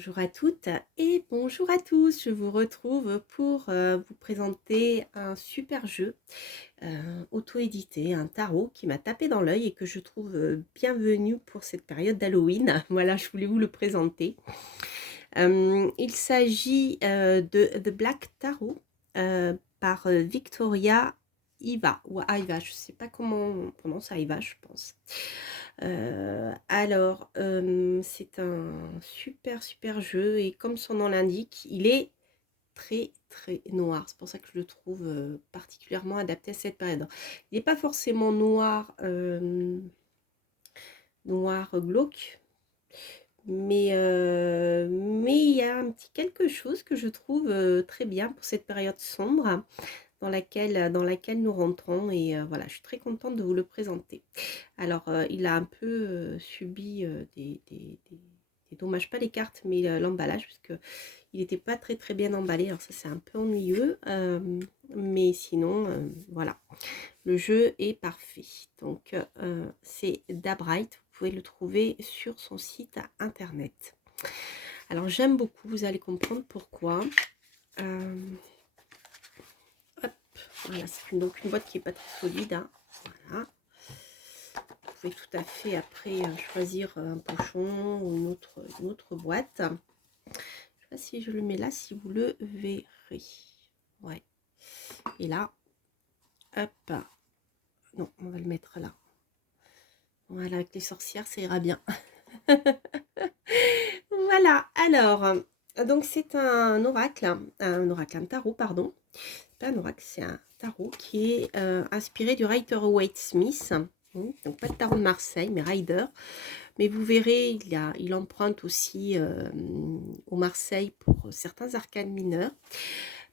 Bonjour à toutes et bonjour à tous. Je vous retrouve pour vous présenter un super jeu auto-édité, un tarot qui m'a tapé dans l'œil et que je trouve bienvenu pour cette période d'Halloween. Voilà, je voulais vous le présenter. Il s'agit de The Black Tarot par Victoria Iva, ou Aiva, je ne sais pas comment on prononce Aiva, je pense. C'est un super jeu et comme son nom l'indique, il est très noir. C'est pour ça que je le trouve particulièrement adapté à cette période. Il n'est pas forcément noir, noir glauque, mais il y a un petit quelque chose que je trouve très bien pour cette période sombre dans laquelle nous rentrons et voilà, je suis très contente de vous le présenter. Alors, il a un peu subi des dommages, pas les cartes, mais l'emballage, parce que il n'était pas très bien emballé. Alors ça, c'est un peu ennuyeux, mais sinon, voilà. Le jeu est parfait. Donc, c'est Dabrite. Vous pouvez le trouver sur son site internet. Alors, j'aime beaucoup. Vous allez comprendre pourquoi. Hop, voilà, c'est donc une boîte qui n'est pas très solide, hein. Voilà. Vous pouvez tout à fait après choisir un pochon ou une autre boîte. Je ne sais pas si je le mets là, si vous le verrez. Ouais. Et là, hop. Non, on va le mettre là. Voilà, avec les sorcières, ça ira bien. Voilà, alors, donc c'est un oracle, un tarot, pardon. Pas un oracle, c'est un tarot qui est inspiré du Rider-Waite Smith. Donc pas de tarot de Marseille, mais Rider. Mais vous verrez, il emprunte aussi au Marseille pour certains arcanes mineurs.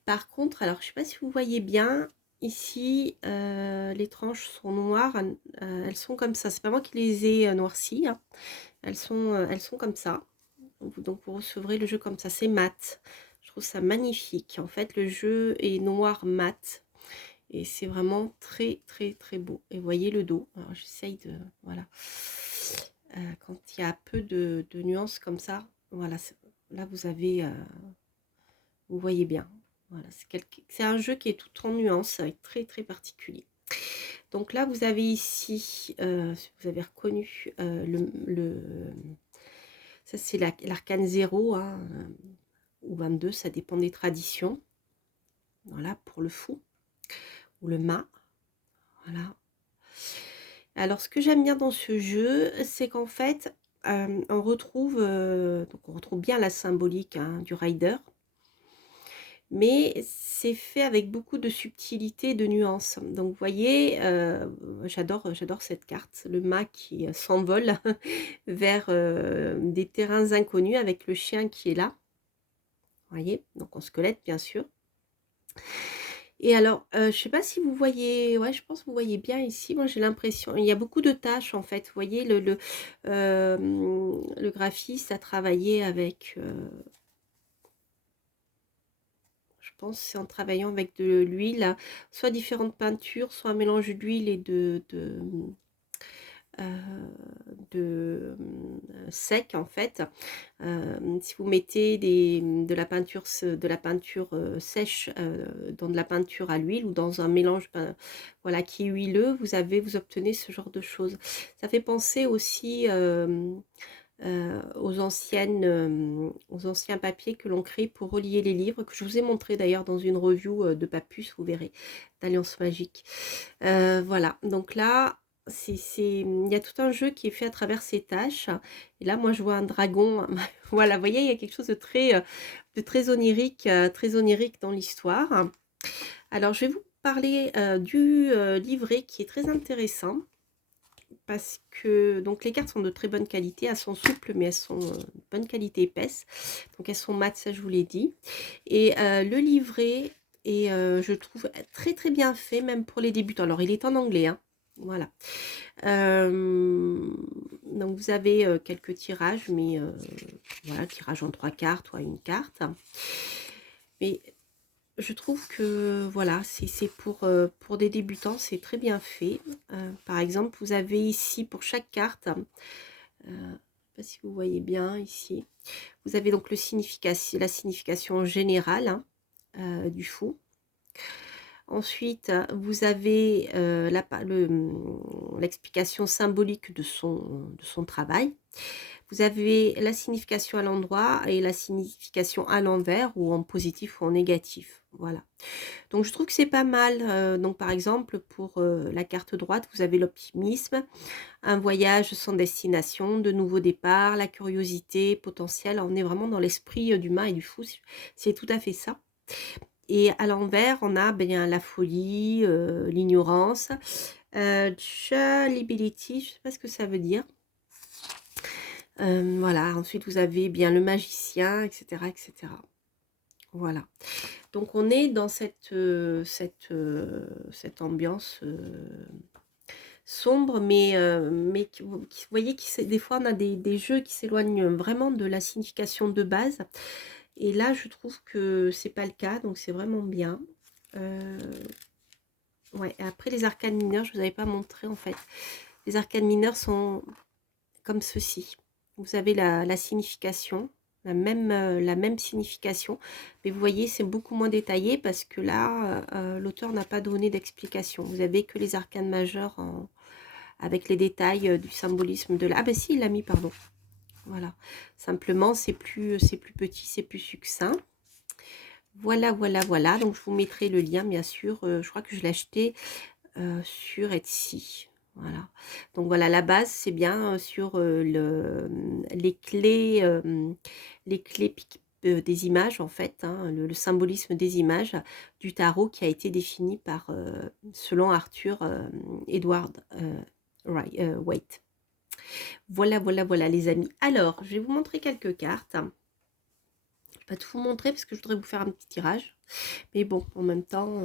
Par contre, alors je ne sais pas si vous voyez bien, ici, les tranches sont noires, elles sont comme ça. C'est pas moi qui les ai noircies, hein. Elles sont comme ça. Donc vous recevrez le jeu comme ça, c'est mat. Je trouve ça magnifique. En fait, le jeu est noir mat. Et c'est vraiment très beau. Et vous voyez le dos. Alors j'essaye de... Voilà. Quand il y a peu de nuances comme ça, voilà. Là, vous avez... vous voyez bien. Voilà. C'est un jeu qui est tout en nuances, très particulier. Donc là, vous avez ici, si vous avez reconnu ça c'est l'arcane 0, hein, ou 22, ça dépend des traditions. Voilà, pour le fou, ou le mât. Voilà. Alors, ce que j'aime bien dans ce jeu, c'est qu'en fait, on retrouve bien la symbolique, hein, du rider, mais c'est fait avec beaucoup de subtilité et de nuances. Donc, vous voyez, j'adore cette carte, le mât qui s'envole vers des terrains inconnus avec le chien qui est là. Vous voyez, donc en squelette, bien sûr. Et alors, je ne sais pas si vous voyez, ouais, je pense que vous voyez bien ici. Moi, j'ai l'impression, il y a beaucoup de tâches en fait. Vous voyez, le graphiste a travaillé avec, je pense, c'est en travaillant avec de l'huile, soit différentes peintures, soit un mélange d'huile et sec en fait. Si vous mettez de la peinture sèche dans de la peinture à l'huile ou dans un mélange voilà, qui est huileux, vous obtenez ce genre de choses. Ça fait penser aussi aux anciens papiers que l'on crée pour relier les livres, que je vous ai montré d'ailleurs dans une review de Papus, vous verrez, d'Alliance Magique. Voilà, donc là, il y a tout un jeu qui est fait à travers ces tâches. Et là, moi, je vois un dragon. Voilà, vous voyez, il y a quelque chose de très onirique dans l'histoire. Alors, je vais vous parler du livret qui est très intéressant. Parce que donc les cartes sont de très bonne qualité, elles sont souples mais elles sont de bonne qualité épaisse, donc elles sont mates, ça je vous l'ai dit. Et le livret est, je trouve, très bien fait, même pour les débutants. Alors il est en anglais, hein, voilà. Donc vous avez quelques tirages, mais voilà, tirage en 3 cartes ou à une carte. Mais je trouve que voilà, c'est pour des débutants, c'est très bien fait. Par exemple, vous avez ici pour chaque carte, je ne sais pas si vous voyez bien ici. Vous avez donc la signification générale hein, du fou. Ensuite, vous avez l'explication symbolique de son travail. Vous avez la signification à l'endroit et la signification à l'envers, ou en positif ou en négatif. Voilà. Donc, je trouve que c'est pas mal. Donc, par exemple, pour la carte droite, vous avez l'optimisme, un voyage sans destination, de nouveaux départs, la curiosité potentielle. On est vraiment dans l'esprit d'humain et du fou. C'est tout à fait ça. Et à l'envers, on a bien la folie, l'ignorance, gullibility, je ne sais pas ce que ça veut dire. Voilà, ensuite vous avez bien le magicien, etc. etc. Voilà. Donc on est dans cette ambiance sombre, mais vous voyez que des fois on a des jeux qui s'éloignent vraiment de la signification de base. Et là, je trouve que c'est pas le cas, donc c'est vraiment bien. Ouais, et après les arcanes mineurs, je vous avais pas montré en fait. Les arcanes mineurs sont comme ceci. Vous avez la signification, la même signification, mais vous voyez, c'est beaucoup moins détaillé parce que là, l'auteur n'a pas donné d'explication. Vous avez que les arcanes majeurs avec les détails du symbolisme de la... Ah ben si, il l'a mis, pardon. Voilà. Simplement, c'est plus petit, c'est plus succinct. Voilà, voilà, voilà. Donc, je vous mettrai le lien, bien sûr. Je crois que je l'ai acheté sur Etsy. Voilà. Donc, voilà, la base, c'est bien sur les clés des images, en fait. Hein, le symbolisme des images du tarot qui a été défini par, selon Arthur Edward Waite. Voilà, voilà, voilà, les amis. Alors, je vais vous montrer quelques cartes. Je ne vais pas tout vous montrer parce que je voudrais vous faire un petit tirage. Mais bon, en même temps,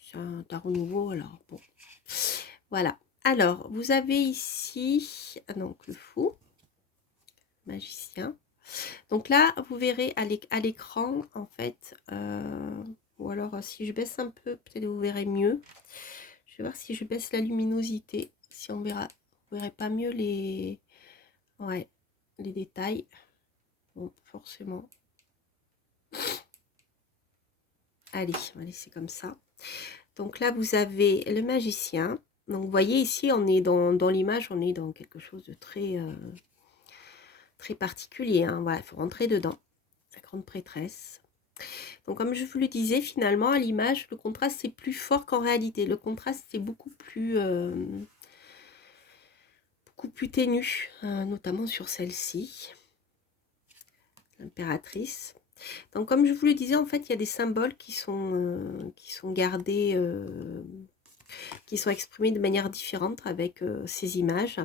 c'est un tarot nouveau, alors bon. Voilà. Alors, vous avez ici, donc le fou, magicien. Donc là, vous verrez à l'écran, en fait, ou alors si je baisse un peu, peut-être vous verrez mieux. Je vais voir si je baisse la luminosité, si on verra, vous verrez pas mieux les détails. Bon, forcément. Allez, c'est comme ça. Donc là, vous avez le magicien. Donc, vous voyez ici, on est dans l'image, on est dans quelque chose de très, très particulier. Hein. Voilà, il faut rentrer dedans. La grande prêtresse. Donc, comme je vous le disais, finalement, à l'image, le contraste, c'est plus fort qu'en réalité. Le contraste, c'est beaucoup plus ténu, notamment sur celle-ci. L'impératrice. Donc, comme je vous le disais, en fait, il y a des symboles qui sont gardés, qui sont exprimés de manière différente avec ces images.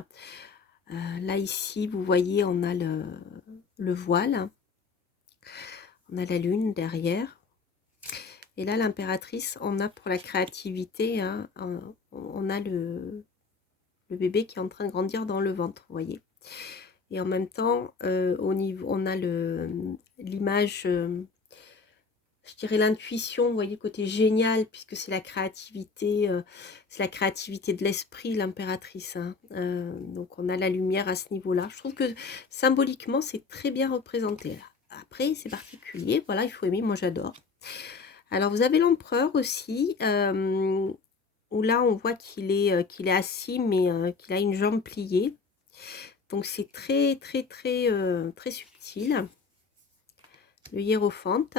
Là, ici, vous voyez, on a le voile. On a la lune derrière. Et là, l'impératrice, on a pour la créativité, hein, on a le bébé qui est en train de grandir dans le ventre, vous voyez. Et en même temps, au niveau, on a l'image, je dirais l'intuition, vous voyez, le côté génial, puisque c'est la créativité de l'esprit, l'impératrice. Hein. Donc, on a la lumière à ce niveau-là. Je trouve que symboliquement, c'est très bien représenté. Après, c'est particulier, voilà, il faut aimer, moi j'adore. Alors, vous avez l'empereur aussi, où là, on voit qu'il est assis, mais qu'il a une jambe pliée. Donc, c'est très, très, très, très subtil. Le hiérophante.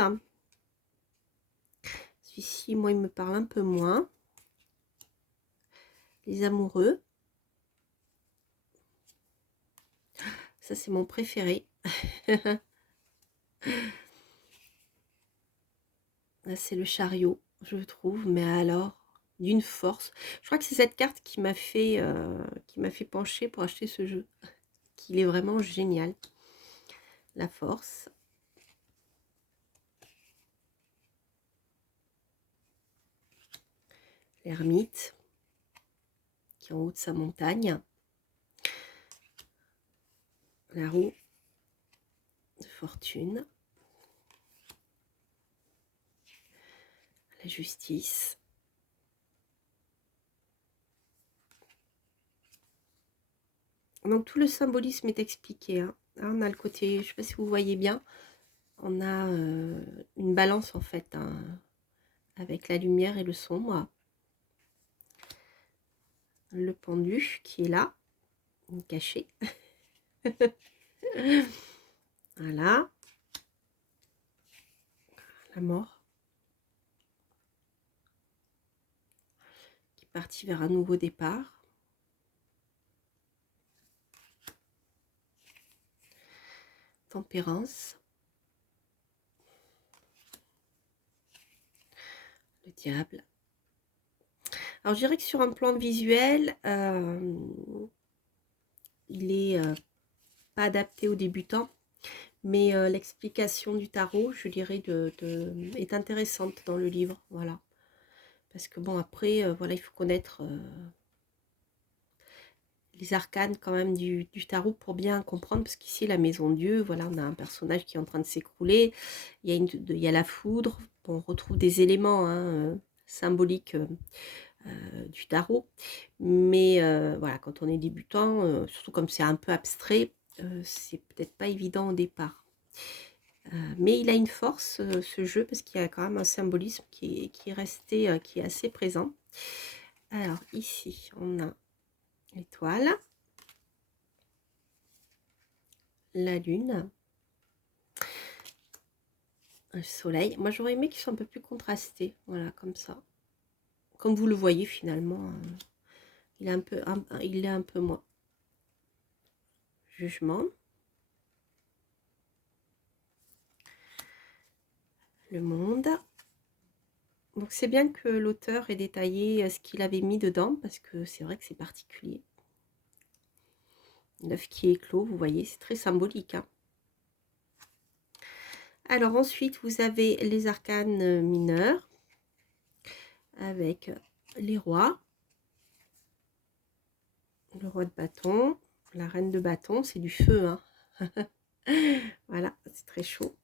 Celui-ci, moi, il me parle un peu moins. Les amoureux. Ça, c'est mon préféré. Là, c'est le chariot, je trouve, mais alors, d'une force. Je crois que c'est cette carte qui m'a fait pencher pour acheter ce jeu. Qu'il est vraiment génial. La force. L'ermite, qui est en haut de sa montagne. La roue de fortune. La justice. Donc tout le symbolisme est expliqué, hein. Là, on a le côté, je ne sais pas si vous voyez bien, on a une balance en fait, hein, avec la lumière et le sombre. Le pendu qui est là, caché. Voilà. La mort. Qui est partie vers un nouveau départ. Tempérance. Le diable. Alors, je dirais que sur un plan visuel, il est pas adapté aux débutants, mais l'explication du tarot, je dirais, est intéressante dans le livre, voilà. Parce que bon, après, voilà, il faut connaître les arcanes quand même du tarot pour bien comprendre, parce qu'ici, la maison Dieu, voilà, on a un personnage qui est en train de s'écrouler, il y a la foudre, on retrouve des éléments hein, symboliques du tarot, mais voilà, quand on est débutant, surtout comme c'est un peu abstrait, c'est peut-être pas évident au départ. Mais il a une force, ce jeu, parce qu'il y a quand même un symbolisme qui est resté, qui est assez présent. Alors ici, on a l'étoile, la lune, le soleil. Moi, j'aurais aimé qu'il soit un peu plus contrasté, voilà, comme ça. Comme vous le voyez, finalement, il est un peu moins. Jugement. Le monde. Donc c'est bien que l'auteur ait détaillé ce qu'il avait mis dedans, parce que c'est vrai que c'est particulier. L'œuf qui éclot, vous voyez, c'est très symbolique, hein. Alors ensuite, vous avez les arcanes mineurs, avec les rois, le roi de bâton, la reine de bâton, c'est du feu, hein. Voilà, c'est très chaud.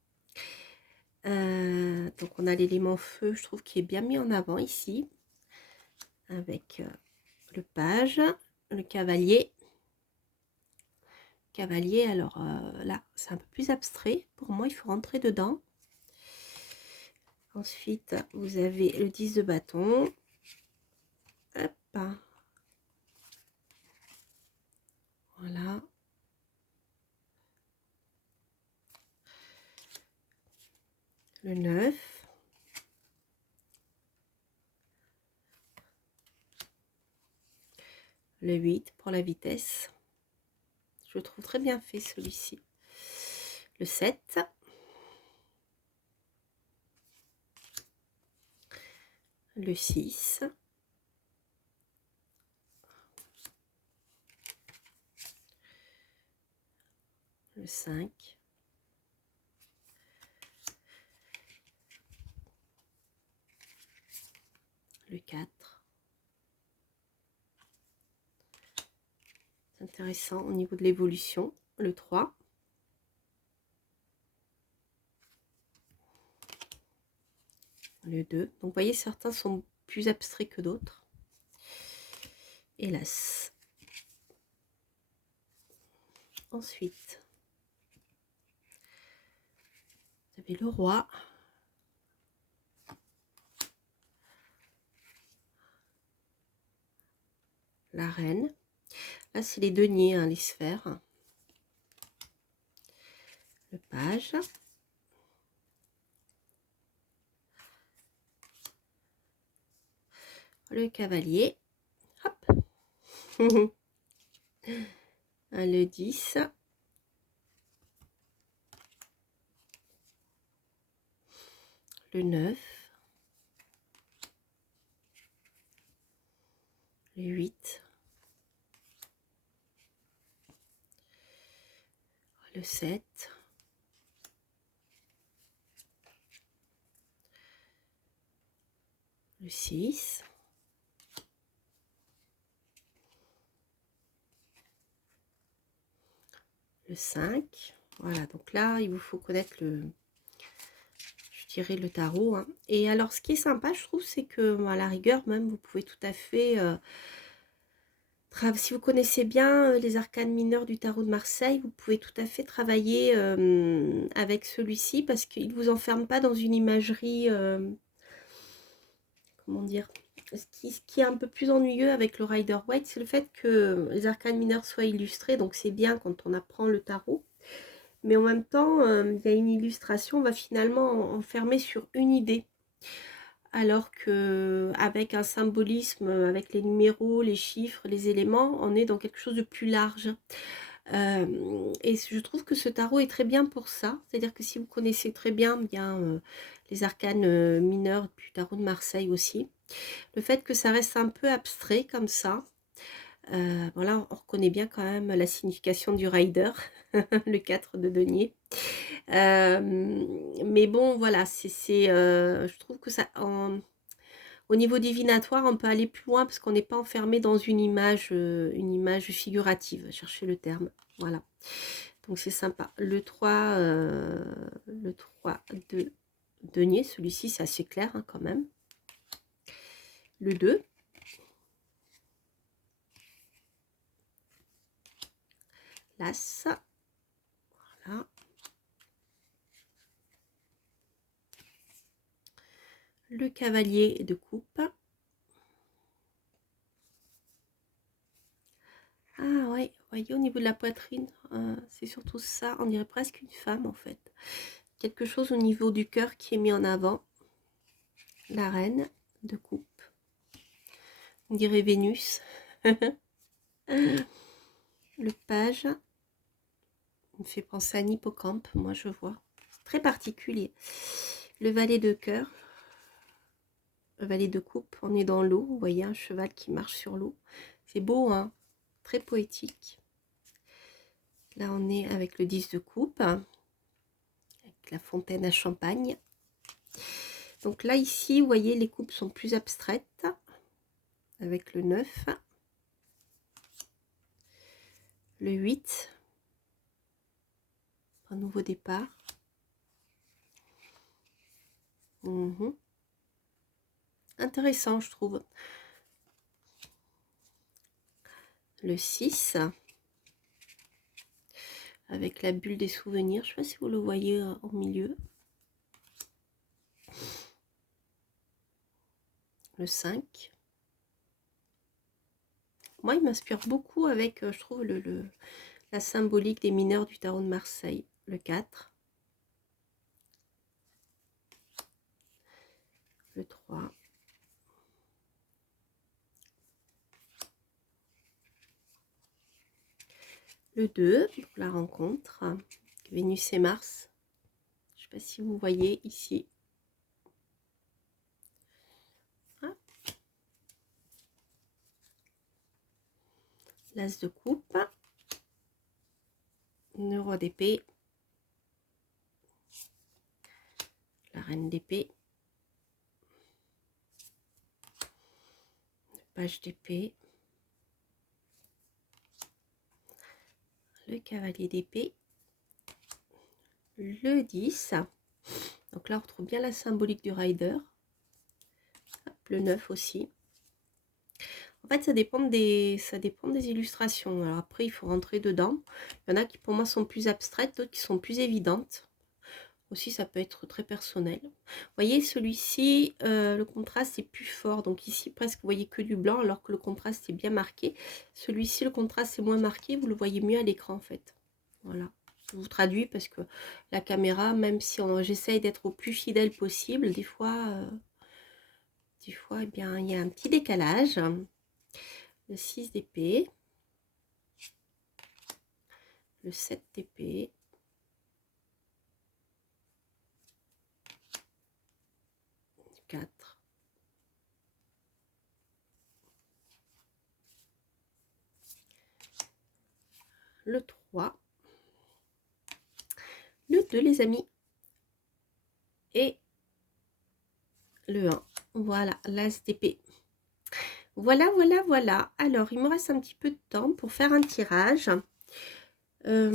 Donc on a l'élément feu, je trouve, qui est bien mis en avant ici, avec le page, le cavalier. Cavalier, alors là, c'est un peu plus abstrait. Pour moi, il faut rentrer dedans. Ensuite, vous avez le 10 de bâton. Hop. Voilà. Le 9. Le 8 pour la vitesse. Je le trouve très bien fait celui-ci. Le 7. Le 6. Le 5. Le 4. C'est intéressant au niveau de l'évolution. Le 3. Le 2. Donc vous voyez, certains sont plus abstraits que d'autres. Hélas. Ensuite, vous avez le roi. La reine. Là, c'est les deniers, hein, les sphères. Le page. Le cavalier. Hop. Le 10. Le 9. Le 8. Le 7. Le 6. Le 5. Voilà, donc là, il vous faut connaître je dirais, le tarot, hein. Et alors, ce qui est sympa, je trouve, c'est que, à la rigueur, même, vous pouvez tout à fait Si vous connaissez bien les arcanes mineurs du tarot de Marseille, vous pouvez tout à fait travailler avec celui-ci parce qu'il ne vous enferme pas dans une imagerie, comment dire, ce qui est un peu plus ennuyeux avec le Rider-Waite, c'est le fait que les arcanes mineurs soient illustrés, donc c'est bien quand on apprend le tarot. Mais en même temps, il y a une illustration, on va finalement enfermer sur une idée. Alors que avec un symbolisme, avec les numéros, les chiffres, les éléments, on est dans quelque chose de plus large. Et je trouve que ce tarot est très bien pour ça. C'est-à-dire que si vous connaissez très bien les arcanes mineurs du tarot de Marseille aussi, le fait que ça reste un peu abstrait comme ça, voilà, on reconnaît bien quand même la signification du rider, le 4 de denier. Mais bon, voilà, je trouve que ça, au niveau divinatoire, on peut aller plus loin parce qu'on n'est pas enfermé dans une image figurative, chercher le terme. Voilà. Donc c'est sympa. Le 3 de denier, celui-ci c'est assez clair hein, quand même. Le 2. L'As. Voilà. Le cavalier de coupe. Ah ouais, voyez au niveau de la poitrine, c'est surtout ça, on dirait presque une femme en fait. Quelque chose au niveau du cœur qui est mis en avant. La reine de coupe. On dirait Vénus. Le page me fait penser à un hippocampe, moi je vois. C'est très particulier. Le valet de cœur. Le valet de coupe, on est dans l'eau. Vous voyez un cheval qui marche sur l'eau. C'est beau, hein? Très poétique. Là, on est avec le 10 de coupe. Avec la fontaine à champagne. Donc là, ici, vous voyez, les coupes sont plus abstraites. Avec le 9. Le 8. Un nouveau départ. Intéressant, je trouve. Le 6. Avec la bulle des souvenirs. Je ne sais pas si vous le voyez au milieu. Le 5. Moi, il m'inspire beaucoup avec, je trouve, la symbolique des mineurs du tarot de Marseille. Le 4. Le 3. Le 2, la rencontre. Vénus et Mars. Je ne sais pas si vous voyez ici. L'As de coupe. Le roi d'épée. La reine d'épée. Le page d'épée. Le cavalier d'épée. Le 10. Donc là, on retrouve bien la symbolique du rider. Le 9 aussi. En fait, ça dépend des illustrations. Alors après, il faut rentrer dedans. Il y en a qui, pour moi, sont plus abstraites, d'autres qui sont plus évidentes. Aussi, ça peut être très personnel. Vous voyez, celui-ci, le contraste est plus fort. Donc ici, presque, vous voyez que du blanc, alors que le contraste est bien marqué. Celui-ci, le contraste est moins marqué. Vous le voyez mieux à l'écran, en fait. Voilà. Je vous traduis parce que la caméra, même si j'essaye d'être au plus fidèle possible, des fois, eh bien, il y a un petit décalage. Le 6 d'épée. Le 7 d'épée. Le 4. Le 3. Le 2, les amis. Et le 1. Voilà, l'As d'épée. Voilà, voilà, voilà. Alors, il me reste un petit peu de temps pour faire un tirage. Je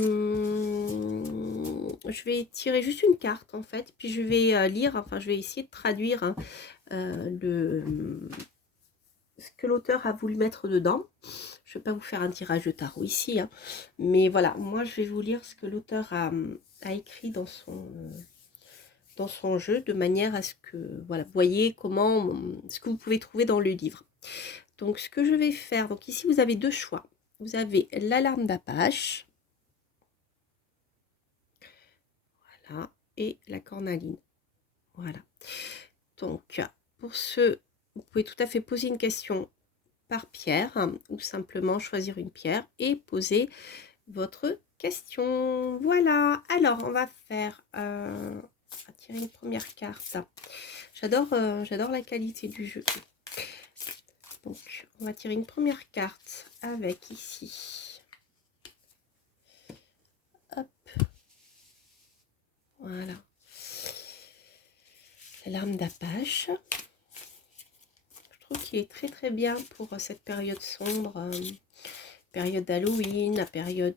vais tirer juste une carte, en fait. Puis je vais lire, enfin, je vais essayer de traduire hein, ce que l'auteur a voulu mettre dedans. Je ne vais pas vous faire un tirage de tarot ici, hein, mais voilà, moi je vais vous lire ce que l'auteur a écrit dans son jeu, de manière à ce que, voilà, vous voyez comment, ce que vous pouvez trouver dans le livre. Donc ce que je vais faire, donc ici vous avez deux choix. Vous avez l'alarme d'Apache, voilà, et la cornaline. Voilà. Donc, pour ce, vous pouvez tout à fait poser une question par pierre, ou simplement choisir une pierre et poser votre question. Voilà. Alors, on va faire, on va tirer une première carte. J'adore la qualité du jeu. Donc, on va tirer une première carte avec ici. Hop. Voilà. L'alarme d'Apache. Je trouve qu'il est très très bien pour cette période sombre, période d'Halloween, la période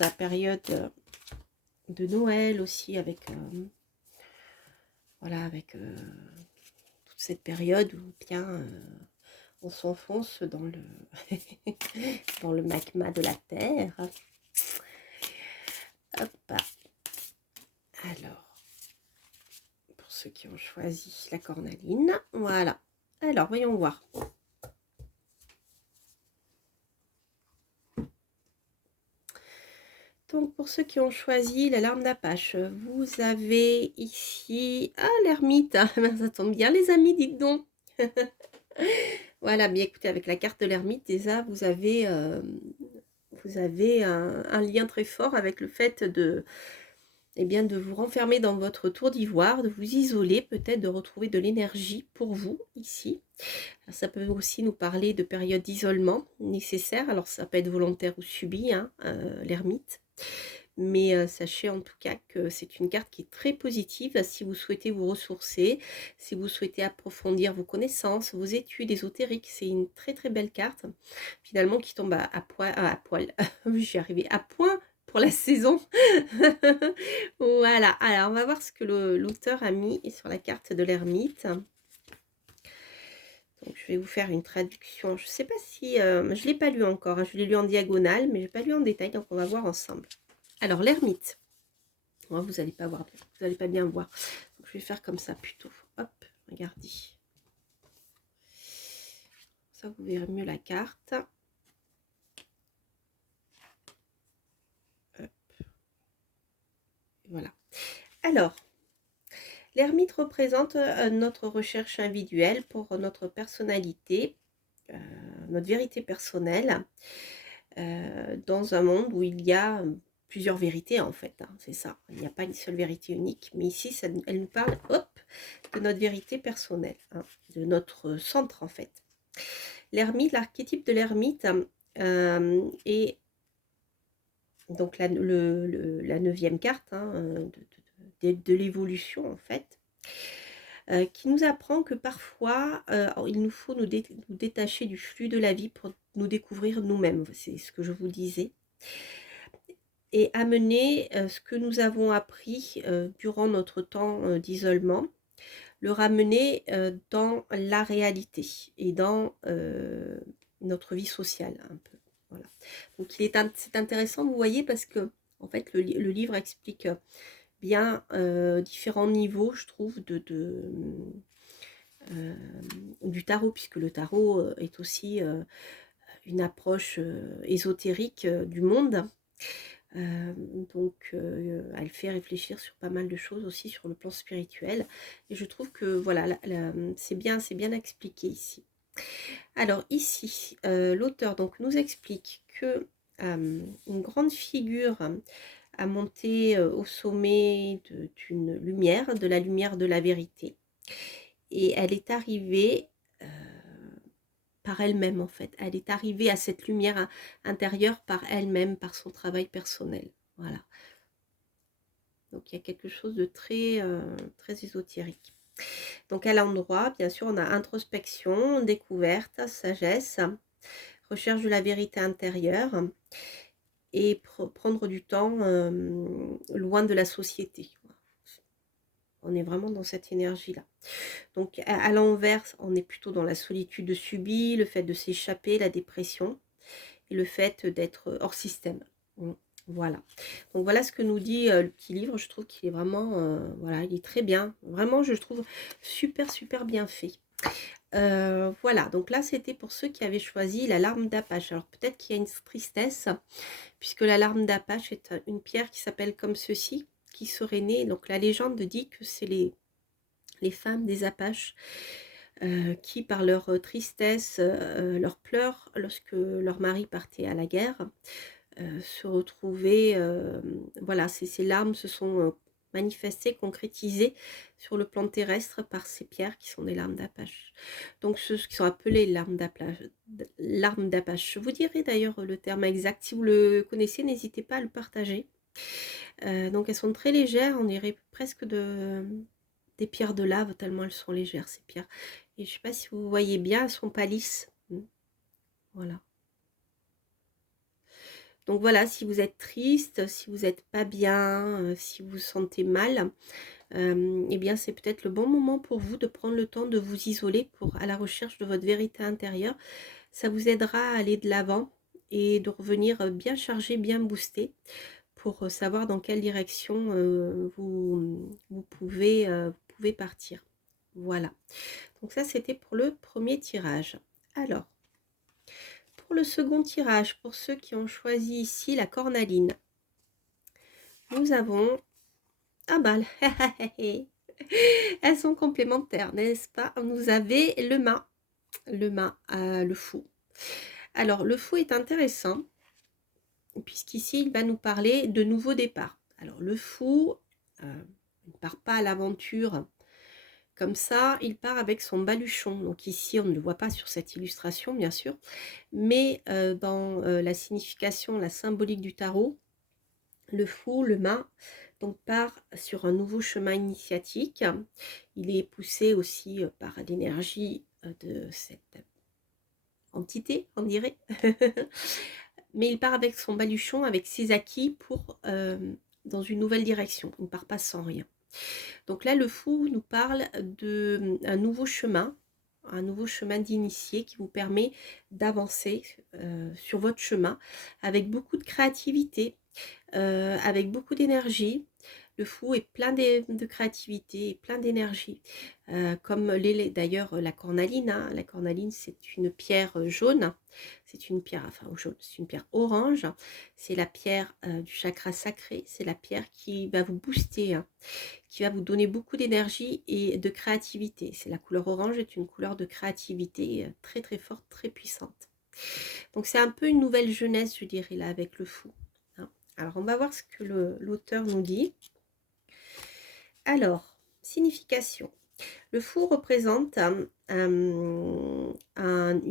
la période de Noël aussi, avec voilà, avec toute cette période où bien on s'enfonce dans le dans le magma de la terre. Hop. Alors, pour ceux qui ont choisi la cornaline, voilà. Alors, voyons voir. Donc, pour ceux qui ont choisi l'alarme d'Apache, vous avez ici... Ah, l'ermite. Ça tombe bien, les amis, dites donc. Voilà, bien écoutez, avec la carte de l'ermite, déjà, vous avez un lien très fort avec le fait de... Eh bien, de vous renfermer dans votre tour d'ivoire, de vous isoler, peut-être de retrouver de l'énergie pour vous, ici. Alors, ça peut aussi nous parler de période d'isolement nécessaire. Alors, ça peut être volontaire ou subi, hein, l'ermite. Mais sachez en tout cas que c'est une carte qui est très positive si vous souhaitez vous ressourcer, si vous souhaitez approfondir vos connaissances, vos études ésotériques. C'est une très très belle carte, finalement, qui tombe à poil, j'y arrivais, à point pour la saison. Voilà, alors on va voir ce que l'auteur a mis sur la carte de l'ermite. Donc, je vais vous faire une traduction. Je ne sais pas si... je ne l'ai pas lu encore, hein. Je l'ai lu en diagonale, mais je n'ai pas lu en détail, donc on va voir ensemble. Alors, l'ermite. Oh, vous n'allez pas voir bien, vous n'allez pas bien voir. Donc, je vais faire comme ça plutôt. Hop, regardez. Ça, vous verrez mieux la carte. Hop. Voilà. Alors, l'ermite représente notre recherche individuelle pour notre personnalité, notre vérité personnelle, dans un monde où il y a plusieurs vérités, en fait, hein, c'est ça. Il n'y a pas une seule vérité unique, mais ici, elle nous parle, hop, de notre vérité personnelle, hein, de notre centre, en fait. L'ermite, l'archétype de l'ermite est donc la 9e carte, hein, de l'évolution, en fait, qui nous apprend que parfois, il nous faut nous détacher du flux de la vie pour nous découvrir nous-mêmes. C'est ce que je vous disais. Et amener ce que nous avons appris durant notre temps d'isolement, le ramener dans la réalité et dans notre vie sociale un peu. Voilà. Donc c'est intéressant, vous voyez, parce que en fait le livre explique bien différents niveaux, je trouve, du tarot, puisque le tarot est aussi une approche ésotérique du monde. Donc elle fait réfléchir sur pas mal de choses aussi sur le plan spirituel, et je trouve que voilà, c'est bien expliqué ici. Alors ici l'auteur donc nous explique que une grande figure a monté au sommet d'une lumière, de la lumière de la vérité, et elle est arrivée par elle-même, en fait. Elle est arrivée à cette lumière intérieure par elle-même, par son travail personnel. Voilà. Donc, il y a quelque chose de très, très ésotérique. Donc, à l'endroit, bien sûr, on a introspection, découverte, sagesse, recherche de la vérité intérieure et prendre du temps loin de la société. On est vraiment dans cette énergie-là. Donc à l'envers, on est plutôt dans la solitude subie, le fait de s'échapper, la dépression et le fait d'être hors système. Voilà. Donc voilà ce que nous dit le petit livre. Je trouve qu'il est vraiment, voilà, il est très bien. Vraiment, je trouve super, super bien fait. Voilà, donc là c'était pour ceux qui avaient choisi la larme d'Apache. Alors peut-être qu'il y a une tristesse, puisque la larme d'Apache est une pierre qui s'appelle comme ceci, qui serait née. Donc la légende dit que c'est les femmes des Apaches qui, par leur tristesse, leurs pleurs, lorsque leur mari partait à la guerre, se retrouvaient, voilà, ces larmes se sont manifestées, concrétisées sur le plan terrestre par ces pierres qui sont des larmes d'Apache. Donc ceux qui sont appelés larmes d'Apache. Je vous dirai d'ailleurs le terme exact. Si vous le connaissez, n'hésitez pas à le partager. Donc elles sont très légères, on dirait presque des pierres de lave, tellement elles sont légères ces pierres. Et je ne sais pas si vous voyez bien, elles sont pas lisses. Voilà. Donc voilà, si vous êtes triste, si vous n'êtes pas bien, si vous vous sentez mal, eh bien c'est peut-être le bon moment pour vous de prendre le temps de vous isoler à la recherche de votre vérité intérieure. Ça vous aidera à aller de l'avant et de revenir bien chargé, bien boosté pour savoir dans quelle direction vous pouvez partir. Voilà. Donc ça, c'était pour le premier tirage. Alors, pour le second tirage, pour ceux qui ont choisi ici la cornaline, nous avons... Ah bah, elles sont complémentaires, n'est-ce pas? Vous avez le mât, le fou. Alors, le fou est intéressant, puisqu'ici, il va nous parler de nouveaux départs. Alors, le fou ne part pas à l'aventure comme ça, il part avec son baluchon. Donc ici, on ne le voit pas sur cette illustration, bien sûr, mais dans la signification, la symbolique du tarot, le fou, le mât, donc part sur un nouveau chemin initiatique. Il est poussé aussi par l'énergie de cette entité, on dirait. Mais il part avec son baluchon, avec ses acquis pour dans une nouvelle direction. Il ne part pas sans rien. Donc là, le fou nous parle d'un nouveau chemin d'initié qui vous permet d'avancer sur votre chemin avec beaucoup de créativité, avec beaucoup d'énergie. Le fou est plein de créativité et plein d'énergie, comme d'ailleurs la cornaline. Hein. La cornaline, c'est une pierre jaune, c'est une pierre, enfin jaune, c'est une pierre orange, c'est la pierre du chakra sacré, c'est la pierre qui va vous booster, hein, qui va vous donner beaucoup d'énergie et de créativité. C'est la couleur orange, est une couleur de créativité très très forte, très puissante. Donc c'est un peu une nouvelle jeunesse, je dirais, là, avec le fou. Hein. Alors on va voir ce que l'auteur nous dit. Alors, signification. Le fou représente une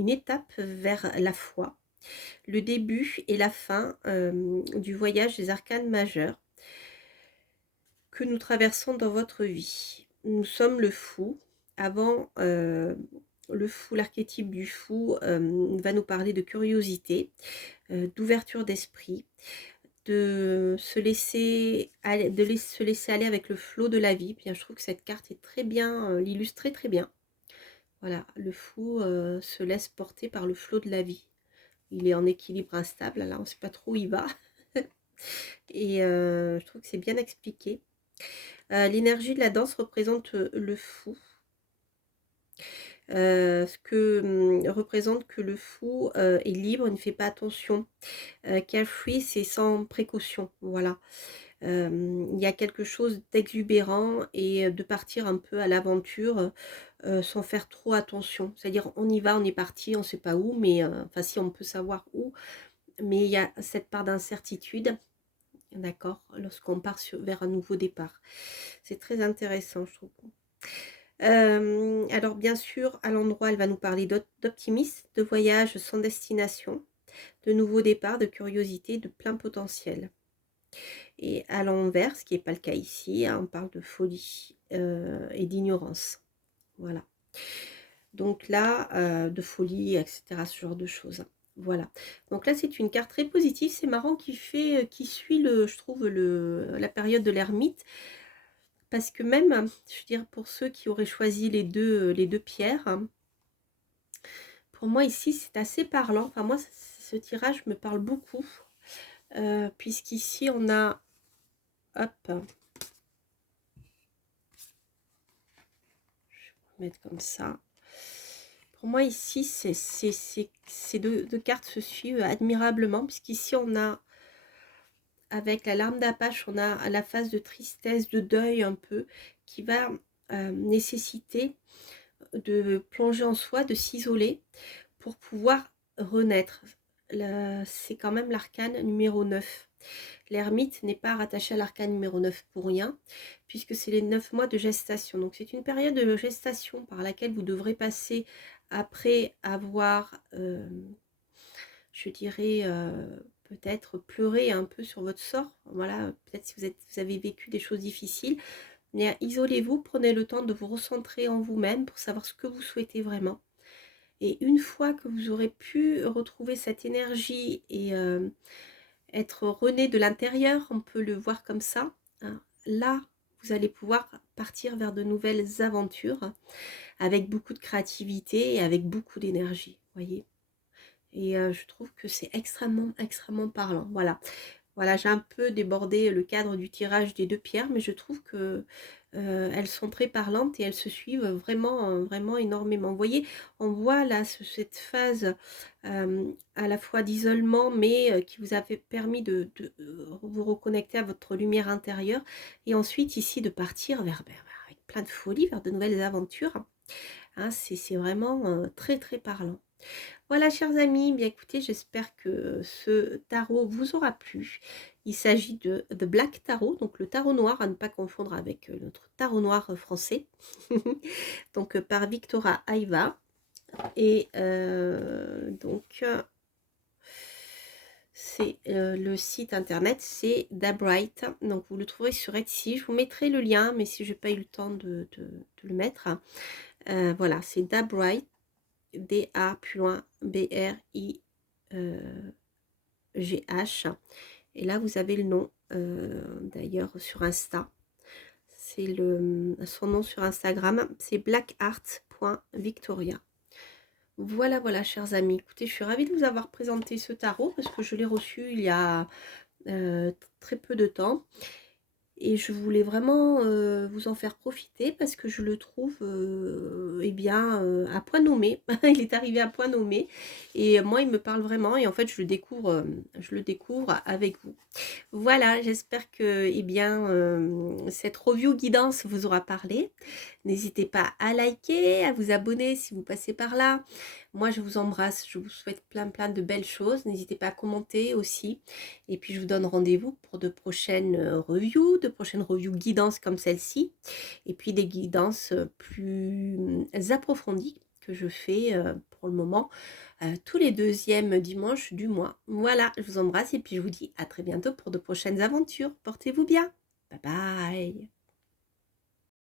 étape vers la foi, le début et la fin du voyage des arcanes majeurs que nous traversons dans votre vie. Nous sommes le fou. Avant, le fou, l'archétype du fou va nous parler de curiosité, d'ouverture d'esprit, de se laisser aller, se laisser aller avec le flot de la vie. Bien, je trouve que cette carte est très bien, l'illustre très bien. Voilà, le fou se laisse porter par le flot de la vie. Il est en équilibre instable, là on ne sait pas trop où il va. Et je trouve que c'est bien expliqué. L'énergie de la danse représente le fou. Ce que représente que le fou est libre, il ne fait pas attention. Carefree, c'est sans précaution, voilà. Il y a quelque chose d'exubérant et de partir un peu à l'aventure sans faire trop attention. C'est-à-dire on y va, on est parti, on ne sait pas où, mais enfin si on peut savoir où, mais il y a cette part d'incertitude, d'accord, lorsqu'on part vers un nouveau départ. C'est très intéressant, je trouve. Alors bien sûr, à l'endroit, elle va nous parler d'optimisme, de voyage sans destination, de nouveaux départs, de curiosité, de plein potentiel. Et à l'envers, ce qui n'est pas le cas ici, hein, on parle de folie et d'ignorance. Voilà. Donc là, de folie, etc., ce genre de choses. Voilà. Donc là, c'est une carte très positive. C'est marrant qui suit, je trouve, la période de l'ermite. parce que même, je veux dire, pour ceux qui auraient choisi les deux pierres, pour moi ici c'est assez parlant. Enfin moi ce tirage me parle beaucoup, puisqu'ici on a, hop, je vais mettre comme ça. Pour moi ici ces deux cartes se suivent admirablement, puisqu'ici on a, avec la larme d'Apache, on a la phase de tristesse, de deuil un peu, qui va nécessiter de plonger en soi, de s'isoler pour pouvoir renaître. C'est quand même l'arcane numéro 9. L'ermite n'est pas rattaché à l'arcane numéro 9 pour rien, puisque c'est les 9 mois de gestation. Donc c'est une période de gestation par laquelle vous devrez passer après avoir, je dirais, peut-être pleuré un peu sur votre sort. Voilà, peut-être si vous avez vécu des choses difficiles. Mais isolez-vous, prenez le temps de vous recentrer en vous-même pour savoir ce que vous souhaitez vraiment. Et une fois que vous aurez pu retrouver cette énergie et être rené de l'intérieur, on peut le voir comme ça, hein, là, vous allez pouvoir partir vers de nouvelles aventures avec beaucoup de créativité et avec beaucoup d'énergie, voyez. Et je trouve que c'est extrêmement parlant. Voilà. Voilà, j'ai un peu débordé le cadre du tirage des deux pierres, mais je trouve que elles sont très parlantes et elles se suivent vraiment énormément. Vous voyez, on voit là cette phase à la fois d'isolement, mais qui vous a permis de vous reconnecter à votre lumière intérieure. Et ensuite, ici, de partir avec plein de folie, vers de nouvelles aventures. Hein, c'est vraiment très parlant. Voilà, chers amis, bien écoutez, j'espère que ce tarot vous aura plu. Il s'agit de The Black Tarot, donc le tarot noir, à ne pas confondre avec notre tarot noir français, donc par Victoria Aiva. Et donc, c'est le site internet, c'est Dabright, donc vous le trouverez sur Etsy. Je vous mettrai le lien, mais si je n'ai pas eu le temps de le mettre, voilà, c'est Dabright. D-A plus loin B-R-I-G-H. Et là, vous avez le nom, d'ailleurs, sur Insta. C'est son nom sur Instagram, c'est blackart.victoria. Voilà, chers amis. Écoutez, je suis ravie de vous avoir présenté ce tarot parce que je l'ai reçu il y a très peu de temps. Et je voulais vraiment vous en faire profiter parce que je le trouve eh bien, à point nommé. Il est arrivé à point nommé. Et moi, il me parle vraiment. Et en fait, je le découvre avec vous. Voilà, j'espère que eh bien, cette review guidance vous aura parlé. N'hésitez pas à liker, à vous abonner si vous passez par là. Moi, je vous embrasse, je vous souhaite plein de belles choses. N'hésitez pas à commenter aussi. Et puis, je vous donne rendez-vous pour de prochaines reviews guidance comme celle-ci. Et puis, des guidances plus approfondies que je fais pour le moment tous les deuxièmes dimanches du mois. Voilà, je vous embrasse et puis je vous dis à très bientôt pour de prochaines aventures. Portez-vous bien. Bye bye.